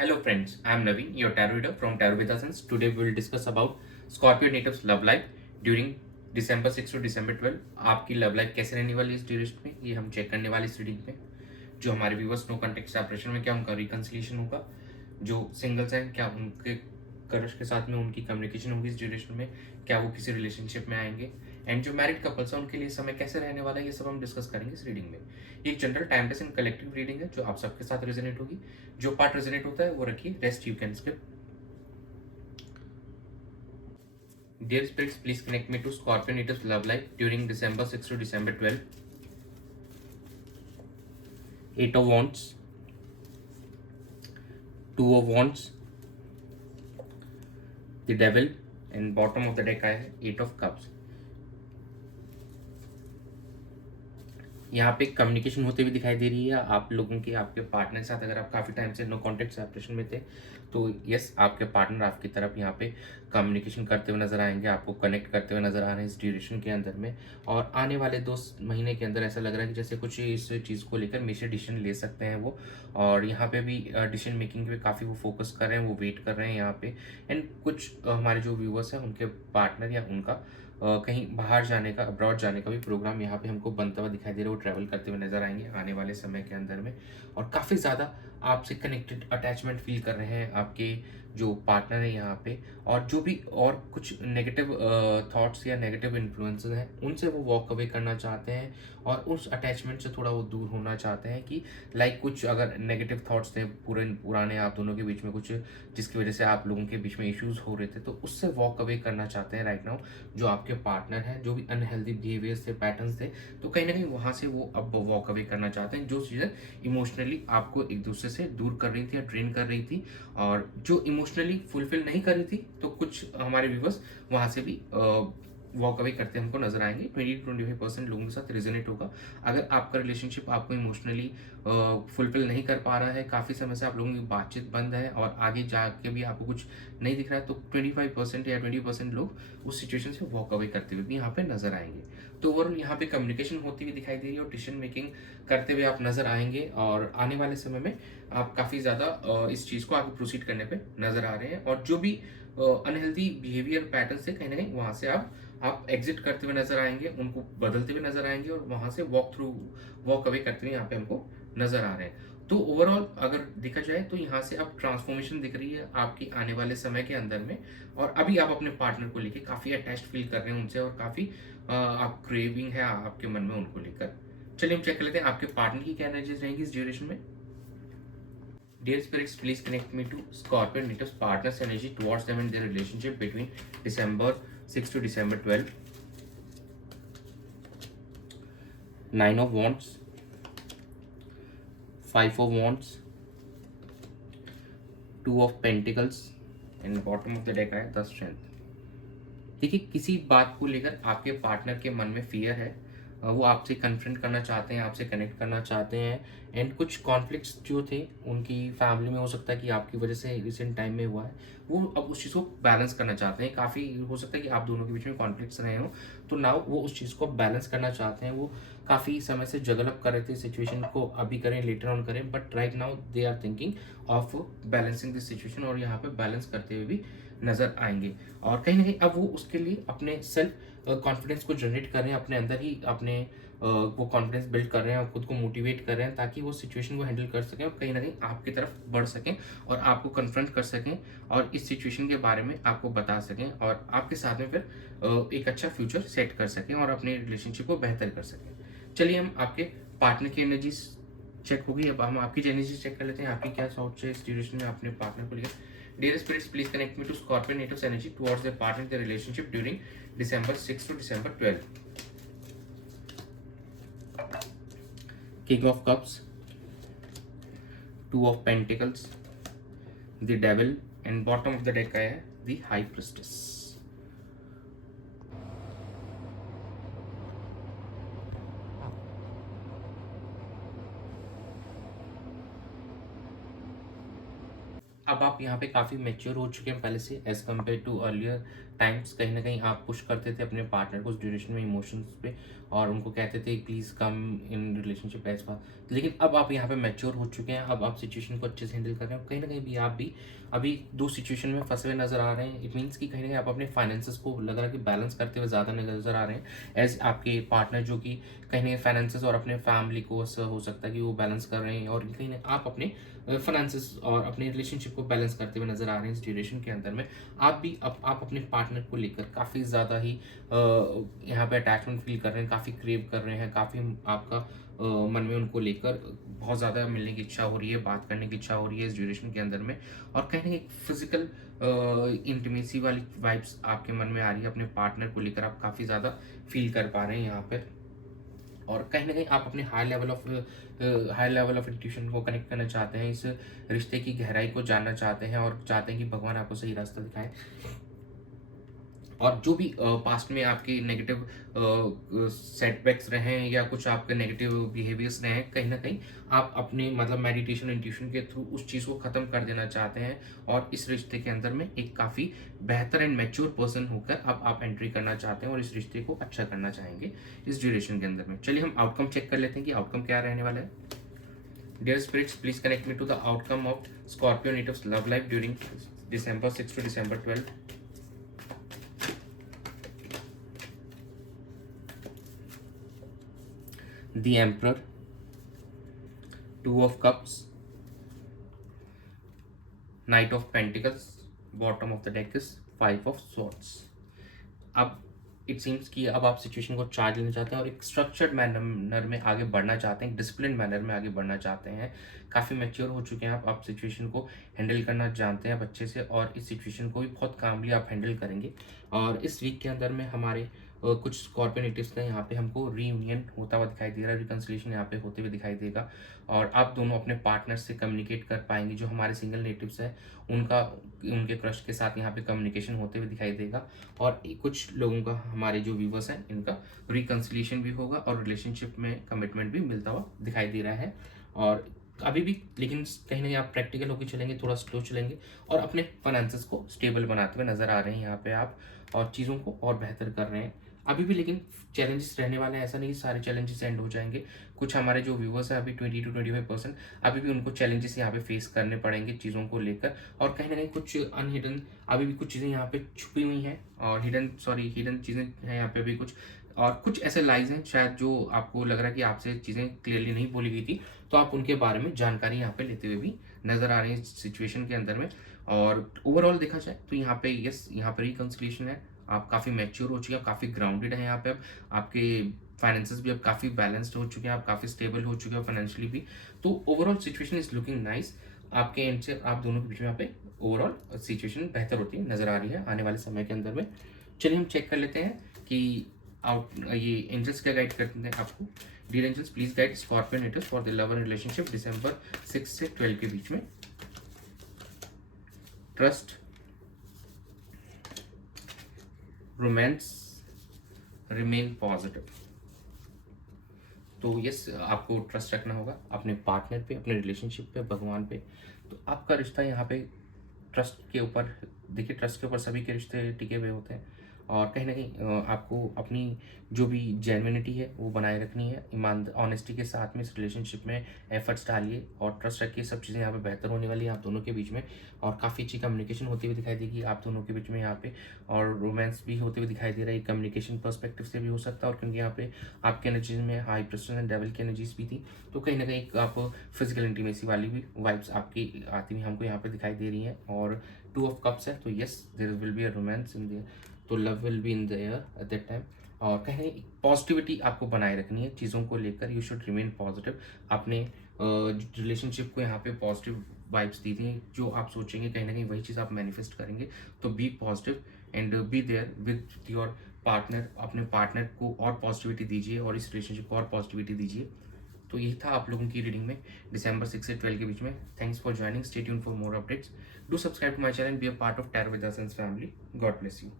Hello friends, I am Naveen, your tarot reader from Tarot with Essence. Today we will discuss about Scorpio natives love life during December 6 to December 12. आपकी love life कैसे रहने वाली है इस duration में, ये हम check करने वाले इस रीडिंग में। जो हमारे व्यूवर्स नो कॉन्टेक्ट सेपरेशन में क्या उनका रिकंसिलिएशन होगा, जो सिंगल्स हैं क्या उनके क्रश के साथ में उनकी कम्युनिकेशन होगी इस ड्यूरेशन में, क्या वो किसी रिलेशनशिप में आएंगे, एंड जो मैरिड कपल्स हैं उनके लिए समय कैसे रहने वाला है, ये सब हम डिस्कस करेंगे इस रीडिंग में। ये एक general timeless and collective reading है जो आप सबके साथ रेजोनेट होगी। जो पार्ट रेजोनेट होता है वो रखिए, rest you can skip. Dear spirits, please connect me to Scorpio natives love life during December 6 to December 12. 8 of Wands, 2 of Wands, the Devil, and bottom of the deck आया है 8 of Cups. यहाँ पे communication होते हुए दिखाई दे रही है आप लोगों की, आपके पार्टनर के साथ। अगर आप काफ़ी टाइम से नो कॉन्टेक्ट सेपरेशन में थे तो यस, आपके पार्टनर आपकी तरफ यहाँ पे कम्युनिकेशन करते हुए नजर आएंगे, आपको कनेक्ट करते हुए नजर आ रहे हैं इस ड्यूरेशन के अंदर में। और आने वाले 2 महीने के अंदर ऐसा लग रहा है कि जैसे कुछ इस चीज़ को लेकर मेजर डिसीजन ले सकते हैं वो। और यहाँ पे भी डिसीजन मेकिंग पे काफ़ी वो फोकस कर रहे हैं, वो वेट कर रहे हैं यहाँ पे। एंड कुछ हमारे जो व्यूवर्स हैं उनके पार्टनर या उनका कहीं बाहर जाने का, अब्रॉड जाने का भी प्रोग्राम यहाँ पे हमको बनता हुआ दिखाई दे रहा है। वो ट्रैवल करते हुए नजर आएंगे आने वाले समय के अंदर में। और काफ़ी ज़्यादा आपसे कनेक्टेड अटैचमेंट फील कर रहे हैं आपके जो पार्टनर है यहाँ पे। और जो भी और कुछ नेगेटिव थॉट्स या नेगेटिव इन्फ्लुएंसेस हैं उनसे वो वॉक अवे करना चाहते हैं और उस अटैचमेंट से थोड़ा वो दूर होना चाहते हैं। कि लाइक कुछ अगर नेगेटिव थॉट्स थे पुराने आप दोनों के बीच में कुछ, जिसकी वजह से आप लोगों के बीच में इश्यूज हो रहे थे, तो उससे वॉक अवे करना चाहते हैं राइट नाउ। जो आपके पार्टनर हैं, जो भी अनहेल्दी बिहेवियर्स थे, पैटर्न्स थे, तो कहीं ना कहीं वहाँ से वो अब वॉक अवे करना चाहते हैं। जो चीज़ें इमोशनली आपको एक दूसरे से दूर कर रही थी या ड्रेन कर रही थी और जो इमोशनली फुलफिल नहीं कर रही थी, तो कुछ हमारे व्यूवर्स वहाँ से भी वॉक अवे करते हमको नजर आएंगे। 20-25% लोगों के साथ रिजोनेट होगा। अगर आपका रिलेशनशिप आपको इमोशनली फुलफिल नहीं कर पा रहा है, काफ़ी समय से आप लोगों की बातचीत बंद है और आगे जाके भी आपको कुछ नहीं दिख रहा है, तो 25% या 20% लोग उस सिचुएशन से वॉक अवे करते हुए भी यहाँ पे नजर आएंगे। तो ओवरऑल यहाँ पे कम्युनिकेशन होती हुई दिखाई दे रही है और डिसीजन मेकिंग करते हुए आप नजर आएंगे। और आने वाले समय में आप काफ़ी ज़्यादा इस चीज़ को आगे प्रोसीड करने पे नजर आ रहे हैं। और जो भी अनहेल्दी बिहेवियर पैटर्न से कहीं ना कहीं वहाँ से आप एग्जिट करते हुए नजर आएंगे, उनको बदलते हुए नजर आएंगे और वहाँ से वॉक अवे करते हुए यहाँ पे हमको नजर आ रहे हैं। तो ओवरऑल अगर देखा जाए तो यहाँ से अब ट्रांसफॉर्मेशन दिख रही है आपकी आने वाले समय के अंदर में। और अभी आप अपने पार्टनर को लेके काफ़ी अटैच्ड फील कर रहे हैं उनसे और काफ़ी आप क्रेविंग है आपके मन में उनको लेकर। चलिए हम चेक कर लेते हैं आपके पार्टनर की क्या एनर्जीज रहेंगी इस ड्यूरेशन में। Dear spirits, please connect me to Scorpio Natives partners energy towards them and their relationship between December 6 to December 12. 9 of Wands, 5 of Wands, 2 of Pentacles, and bottom of the deck है the Strength. देखिए, किसी बात को लेकर आपके partner के मन में फियर है, वो आपसे कन्फ्रंट करना चाहते हैं, आपसे कनेक्ट करना चाहते हैं। एंड कुछ कॉन्फ्लिक्ट्स जो थे उनकी फैमिली में, हो सकता है कि आपकी वजह से रिसेंट टाइम में हुआ है, वो अब उस चीज़ को बैलेंस करना चाहते हैं। काफ़ी हो सकता है कि आप दोनों के बीच में कॉन्फ्लिक्ट्स रहे हों, तो नाउ वो उस चीज़ को बैलेंस करना चाहते हैं। वो काफ़ी समय से जगल अप कर रहे थे सिचुएशन को, अभी करें लेटर ऑन करें, but right now they are thinking of balancing this situation और यहाँ पे बैलेंस करते हुए भी नजर आएंगे। और कहीं ना कहीं अब वो उसके लिए अपने सेल्फ कॉन्फिडेंस को जनरेट कर रहे हैं, अपने अंदर ही अपने वो कॉन्फिडेंस बिल्ड कर रहे हैं और खुद को मोटिवेट कर रहे हैं ताकि वो सिचुएशन को हैंडल कर सकें और कहीं ना कहीं आपकी तरफ बढ़ सकें और आपको कन्फ्रंट कर सकें और इस सिचुएशन के बारे में आपको बता सकें और आपके साथ में फिर एक अच्छा फ्यूचर सेट कर सकें और अपने रिलेशनशिप को बेहतर कर सकें। चलिए हम आपके पार्टनर की एनर्जीज चेक होगी, अब हम आपकी एनर्जीज चेक कर लेते हैं। आपकी क्या सोच है इस ड्यूरेशन में अपने पार्टनर को लेकर। Dear spirits, please connect me to Scorpio natives energy towards their partner in their relationship during December 6 to December 12. King of Cups, 2 of Pentacles, the Devil, and bottom of the deck है the High Priestess. अब आप यहाँ पे काफ़ी mature हो चुके हैं पहले से as compared to earlier times कहीं न कहीं आप पुश करते थे अपने पार्टनर को उस ड्यूरेशन में इमोशंस पे, और उनको कहते थे please come in relationship as fast. लेकिन अब आप यहाँ पे मैच्योर हो चुके हैं, अब आप सिचुएशन को अच्छे से हैंडल कर रहे हैं। कहीं न कहीं भी आप भी अभी 2 सिचुएशन में फँसे हुए नज़र आ रहे हैं। इट मीन्स कि कहीं न कहीं आप अपने फाइनेंसेस को लग रहा है कि बैलेंस करते हुए ज़्यादा नज़र आ रहे हैं, एज़ आपके पार्टनर जो कि कहीं न कहीं फाइनेंसेस और अपने फैमिली को हो सकता है कि वो बैलेंस कर रहे हैं, और कहीं न आप अपने फाइनेंसेस और अपने रिलेशनशिप को बैलेंस करते हुए नज़र आ रहे हैं इस ड्यूरेशन के अंदर में। आप भी आप अपने पार्टनर को लेकर काफ़ी ज़्यादा ही यहाँ पे अटैचमेंट फ़ील कर रहे हैं, काफ़ी क्रेव कर रहे हैं, काफ़ी आपका मन में उनको लेकर बहुत ज़्यादा मिलने की इच्छा हो रही है, बात करने की इच्छा हो रही है इस ड्यूरेशन के अंदर में। और कहीं न कहीं फिज़िकल इंटीमेसी वाली वाइब्स आपके मन में आ रही है, अपने पार्टनर को लेकर आप काफ़ी ज़्यादा फ़ील कर पा रहे हैं यहाँ पे। और कहीं न कहीं आप अपने हाई लेवल ऑफ इंट्यूशन को कनेक्ट करना चाहते हैं, इस रिश्ते की गहराई को जानना चाहते हैं, और चाहते हैं कि भगवान आपको सही रास्ता दिखाएँ। और जो भी पास्ट में आपके नेगेटिव सेटबैक्स रहे हैं, या कुछ आपके नेगेटिव बिहेवियर्स रहे हैं, कहीं न कहीं आप अपने मतलब मेडिटेशन, इंट्यूशन के थ्रू उस चीज़ को ख़त्म कर देना चाहते हैं, और इस रिश्ते के अंदर में एक काफ़ी बेहतर एंड मैच्योर पर्सन होकर अब आप एंट्री करना चाहते हैं, और इस रिश्ते को अच्छा करना चाहेंगे इस ड्यूरेशन के अंदर में। चलिए हम आउटकम चेक कर लेते हैं कि आउटकम क्या रहने वाला है। Dear spirits, please connect me to the outcome of Scorpio natives love life during December 6 to December 12। The Emperor, Two of Cups, Knight of Pentacles, bottom of the deck is Five of Swords। अब it seems कि अब आप situation को charge लेना चाहते हैं, और एक स्ट्रक्चर्ड मैनर में आगे बढ़ना चाहते हैं, डिसिप्लिन मैनर में आगे बढ़ना चाहते हैं। काफ़ी मैच्योर हो चुके हैं आप सिचुएशन को हैंडल करना जानते हैं आप अच्छे से, और इस सिचुएशन को भी बहुत कामली आप हैंडल करेंगे। और इस वीक के अंदर में हमारे कुछ स्कॉर्पियो नेटिव्स का यहाँ पे हमको रीयूनियन होता हुआ दिखाई दे रहा है, रिकन्सिलिएशन यहाँ पे होते हुए दिखाई देगा, और आप दोनों अपने पार्टनर से कम्युनिकेट कर पाएंगे। जो हमारे सिंगल नेटिव्स है उनके क्रश के साथ यहाँ पे कम्युनिकेशन होते हुए दिखाई देगा, और कुछ लोगों का, हमारे जो व्यूवर्स हैं, इनका रिकन्सिलिएशन भी होगा, और रिलेशनशिप में कमिटमेंट भी मिलता हुआ दिखाई दे रहा है। और अभी भी लेकिन कहीं ना कहीं आप प्रैक्टिकल होकर चलेंगे, थोड़ा स्लो चलेंगे, और अपने फाइनेंसेस को स्टेबल बनाते हुए नजर आ रहे हैं यहाँ पे आप, और चीज़ों को और बेहतर कर रहे हैं अभी भी। लेकिन चैलेंजेस रहने वाले हैं, ऐसा नहीं कि सारे चैलेंजेस एंड हो जाएंगे। कुछ हमारे जो व्यूवर्स हैं अभी 20 to 25% अभी भी उनको चैलेंजेस यहाँ पे फेस करने पड़ेंगे चीज़ों को लेकर, और कहीं ना कहीं कुछ अनहिडन अभी भी कुछ चीज़ें यहाँ पे छुपी हुई हैं, और हिडन चीज़ें हैं यहाँ पे भी कुछ, और कुछ ऐसे लाइज हैं शायद जो आपको लग रहा है कि आपसे चीज़ें क्लियरली नहीं बोली गई थी, तो आप उनके बारे में जानकारी यहाँ पे लेते हुए भी नज़र आ रहे हैं सिचुएशन के अंदर में। और ओवरऑल देखा जाए तो यहाँ पे यहाँ पे रिकन्सिलिएशन है, आप काफ़ी मैच्योर हो चुके हैं, आप काफ़ी ग्राउंडेड हैं यहाँ पे, अब आपके फाइनेंसेस भी अब काफ़ी बैलेंस्ड हो चुके हैं, आप काफ़ी स्टेबल हो चुके हैं फाइनेंशियली भी। तो overall situation is looking nice. आपके एंड से आप दोनों के बीच में यहाँ पे ओवरऑल सिचुएशन बेहतर होती नजर आ रही है आने वाले समय के अंदर में। चलिए हम चेक कर लेते हैं कि ये एंजल्स क्या गाइड करते हैं आपको। Dear angels, please guide Scorpio natives for the love and relationship December 6 से 12 के बीच में। Trust, romance, remain positive. तो यस, आपको ट्रस्ट रखना होगा अपने पार्टनर पे, अपने रिलेशनशिप पे, भगवान पे। तो आपका रिश्ता यहाँ पे ट्रस्ट के ऊपर, देखिए ट्रस्ट के ऊपर सभी के रिश्ते टिके हुए होते हैं, और कहीं ना कहीं आपको अपनी जो भी जेन्युइनिटी है वो बनाए रखनी है, ईमान ऑनेस्टी के साथ में इस रिलेशनशिप में एफर्ट्स डालिए, और ट्रस्ट रखिए। सब चीज़ें यहाँ पे बेहतर होने वाली है आप दोनों के बीच में, और काफ़ी अच्छी कम्युनिकेशन होती हुई दिखाई देगी आप दोनों के बीच में यहाँ पे, और रोमांस भी होते हुए दिखाई दे रहा है। कम्युनिकेशन पर्सपेक्टिव से भी हो सकता है, और क्योंकि यहाँ पे आपके एनर्जीज में हाई प्रेस्टेज एंड डेविल की एनर्जीज भी थी, तो कहीं ना कहीं आप फिजिकल इंटीमेसी वाली भी वाइब्स आपकी आती हुई हमको यहाँ पे दिखाई दे रही हैं। और 2 of Cups है, तो yes there will be a romance in there, तो love will be in there at that time. और कहीं पॉजिटिविटी आपको बनाए रखनी है चीज़ों को लेकर, यू शुड रिमेन पॉजिटिव। अपने रिलेशनशिप को यहाँ पे पॉजिटिव वाइब्स दी थी, जो आप सोचेंगे कहीं ना कहीं वही चीज़ आप मैनिफेस्ट करेंगे। तो be positive and be there with your partner, अपने पार्टनर को और पॉजिटिविटी दीजिए, और इस रिलेशनशिप को और पॉजिटिविटी दीजिए। तो यही था आप लोगों की रीडिंग में December 6 से 12 के बीच में। Thanks for joining, stay tuned for more updates, do subscribe to my channel, be a part of tarot with us family. God bless you.